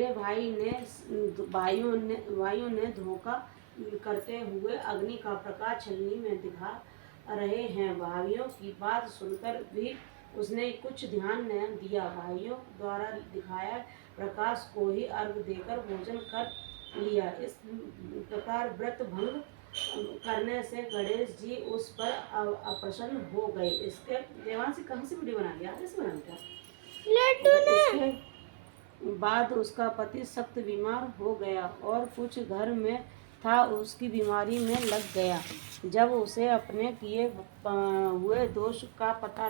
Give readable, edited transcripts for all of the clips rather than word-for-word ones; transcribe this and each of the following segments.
मेरे भाइयों ने धोखा करते हुए अग्नि का प्रकाश छलनी में दिखा रहे हैं। भाइयों की बात सुनकर भी उसने कुछ ध्यान न दिया। भाइयों द्वारा दिखाया प्रकाश को ही अर्घ देकर भोजन कर लिया। इस प्रकार व्रत भंग करने से गणेश जी उस पर अप्रसन्न हो गए। इसके देवांशी कहाँ से वीडियो बना लिया? ऐसे बना लिया। इसके बाद उसका पति सख्त बीमार हो गया और कुछ घर में था उसकी बीमारी में लग गया। जब उसे अपने किए हुए दोष का पता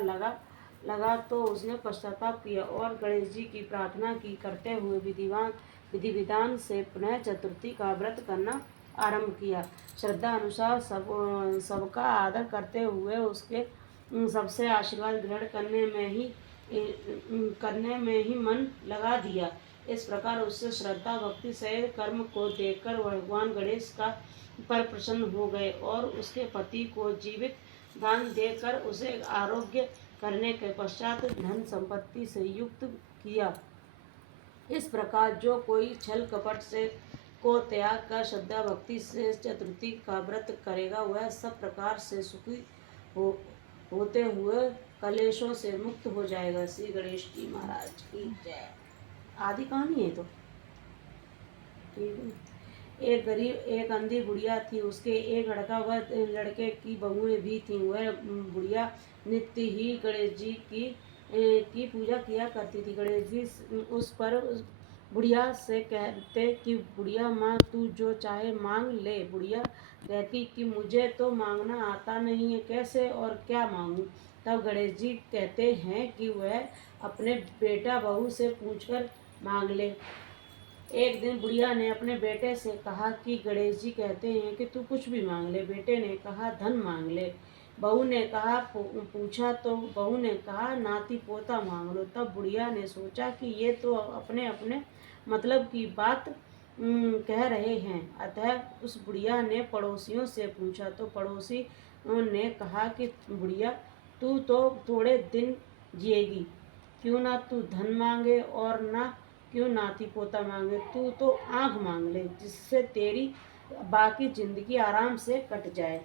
लगा तो उसने पश्चाताप किया और गणेश जी की प्रार्थना की करते हुए विधि विधान से पुनः चतुर्थी का व्रत करना आरंभ किया। श्रद्धा अनुसार सबका आदर करते हुए उसके सबसे आशीर्वाद ग्रहण करने में ही मन लगा दिया। इस प्रकार उससे श्रद्धा भक्ति सहित कर्म को देखकर भगवान गणेश का पर प्रसन्न हो गए और उसके पति को जीवित दान देकर उसे आरोग्य करने के पश्चात धन संपत्ति से युक्त किया। इस प्रकार जो कोई छल कपट से को त्याग कर श्रद्धा भक्ति से चतुर्थी का व्रत करेगा वह सब प्रकार से सुखी होते हुए कलेशों से मुक्त हो जाएगा। श्री गणेश जी महाराज की जय। आदि कहानी है तो एक अंधी बुढ़िया थी। उसके एक लड़का व लड़के की बहुएं भी थीं। वह बुढ़िया नित्य ही गणेश जी की पूजा किया करती थी। गणेश जी उस पर बुढ़िया से कहते कि बुढ़िया माँ तू जो चाहे मांग ले। बुढ़िया कहती कि मुझे तो मांगना आता नहीं है, कैसे और क्या मांगूं। तब गणेश जी कहते हैं कि वह अपने बेटा बहू से पूछकर मांग ले। एक दिन बुढ़िया ने अपने बेटे से कहा कि गणेश जी कहते हैं कि तू कुछ भी मांग ले। बेटे ने कहा धन मांग ले। बहू ने कहा पूछा तो बहू ने कहा नाती पोता मांग लो। तब बुढ़िया ने सोचा कि ये तो अपने अपने मतलब की बात कह रहे हैं। अतः उस बुढ़िया ने पड़ोसियों से पूछा तो पड़ोसी ने कहा कि बुढ़िया तू तो थोड़े दिन जिएगी, क्यों ना तू धन मांगे और ना क्यों नाती पोता मांगे, तू तो आँख मांग ले जिससे तेरी बाकी जिंदगी आराम से कट जाए।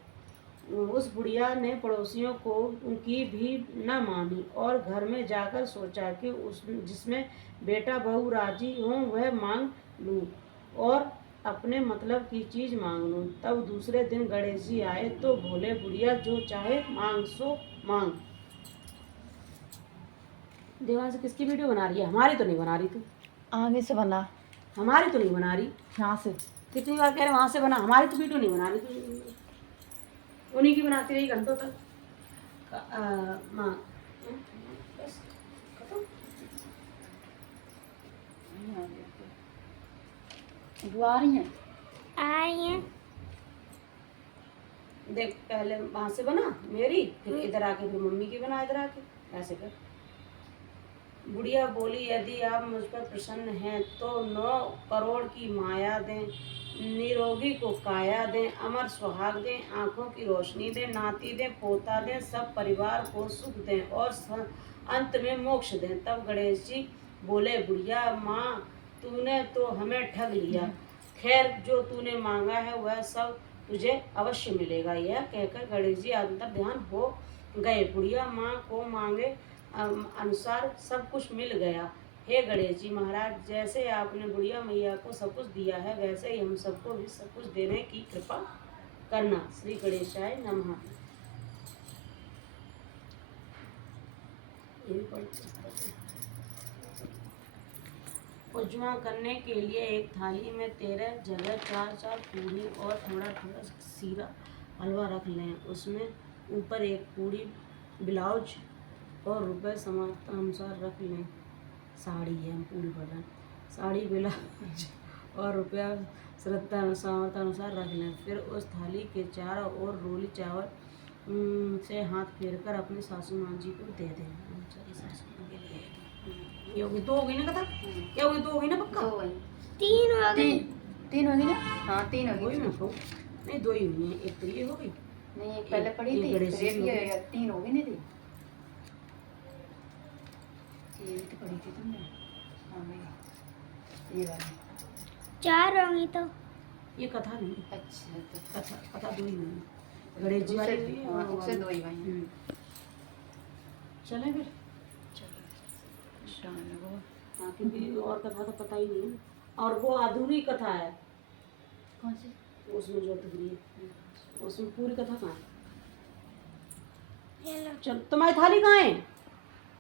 उस बुढ़िया ने पड़ोसियों को उनकी भी न मानी और घर में जाकर सोचा कि जिसमें बेटा बहू राजी हों वह मांग लूँ और अपने मतलब की चीज मांग लूँ। तब दूसरे दिन गणेश जी आए तो बोले बुढ़िया जो चाहे मांग सो मांग। देवांश किसकी वीडियो बना रही है? हमारी तो नहीं बना रही। तू आगे से बना, हमारी तो नहीं बना रही। यहाँ से कितनी बार कह रहे वहां से बना, हमारी तो वीडियो नहीं बना रही। तू उन्हीं की बनाती रही घंटों तक। माँ बस खत्म। आ रही हैं देख पहले वहां से बना मेरी, फिर इधर आके फिर मम्मी की बना, इधर आके ऐसे कर। बुढ़िया बोली यदि आप मुझ पर प्रसन्न हैं तो 9 करोड़ की माया दें, निरोगी को काया दें, अमर सुहाग दें, आंखों की रोशनी दें, नाती दें, पोता दें, सब परिवार को सुख दें और अंत में मोक्ष दें। तब गणेश जी बोले बुढ़िया माँ तूने तो हमें ठग लिया। खैर जो तूने मांगा है वह सब तुझे अवश्य मिलेगा। यह कहकर गणेश जी अंतर ध्यान हो गए। बुढ़िया माँ को मांगे अनुसार सब कुछ मिल गया। हे गणेश जी महाराज जैसे आपने बुढ़िया मैया को सब कुछ दिया है वैसे ही हम सबको भी सब कुछ देने की कृपा करना। श्री गणेशाय नमः। उपमा करने के लिए एक थाली में 13 जगह 4 पूरी और थोड़ा थोड़ा सीरा हलवा रख लें। उसमें ऊपर एक पूरी ब्लाउज और रुपए सामर्थ्य अनुसार रख लें। साड़ी है पूरी भर साड़ी ब्लाउज और रुपया श्रद्धा सामर्थ्य अनुसार रख लें। फिर उस थाली के चारों ओर रोली चावल से हाथ फेरकर अपनी सासू माँ जी को दे दें। ये होगी 2 होगी ना कथा? क्या होगी 2 होगी ना पक्का? 2 होगी, 3 होगी, 3 होगी ना? हाँ 3 होगी। नहीं 2 ही हुई है, एक तो ये हो गई नहीं एक पहले पड़ी थी, फिर ये 3 होगी नहीं थी, ये भी तो पड़ी थी तुमने। हाँ ये वाली। 4 होंगी तो। ये कथा नहीं, अच्छा तो कथा कथा दो ही नहीं, गणेश जी वाली हुई है हाँ, और वो उससे वाली। 2 ही भाई हैं। चलें फिर। चलो शान वो हाँ, क्योंकि और कथा तो पता ही नहीं है, और वो अधूरी कथा है कौन सी? उसमें, जो अधूरी है उसमें पूरी कथा कहाँ है? ये लो। चल, तुम्हारी थाली कहाँ है?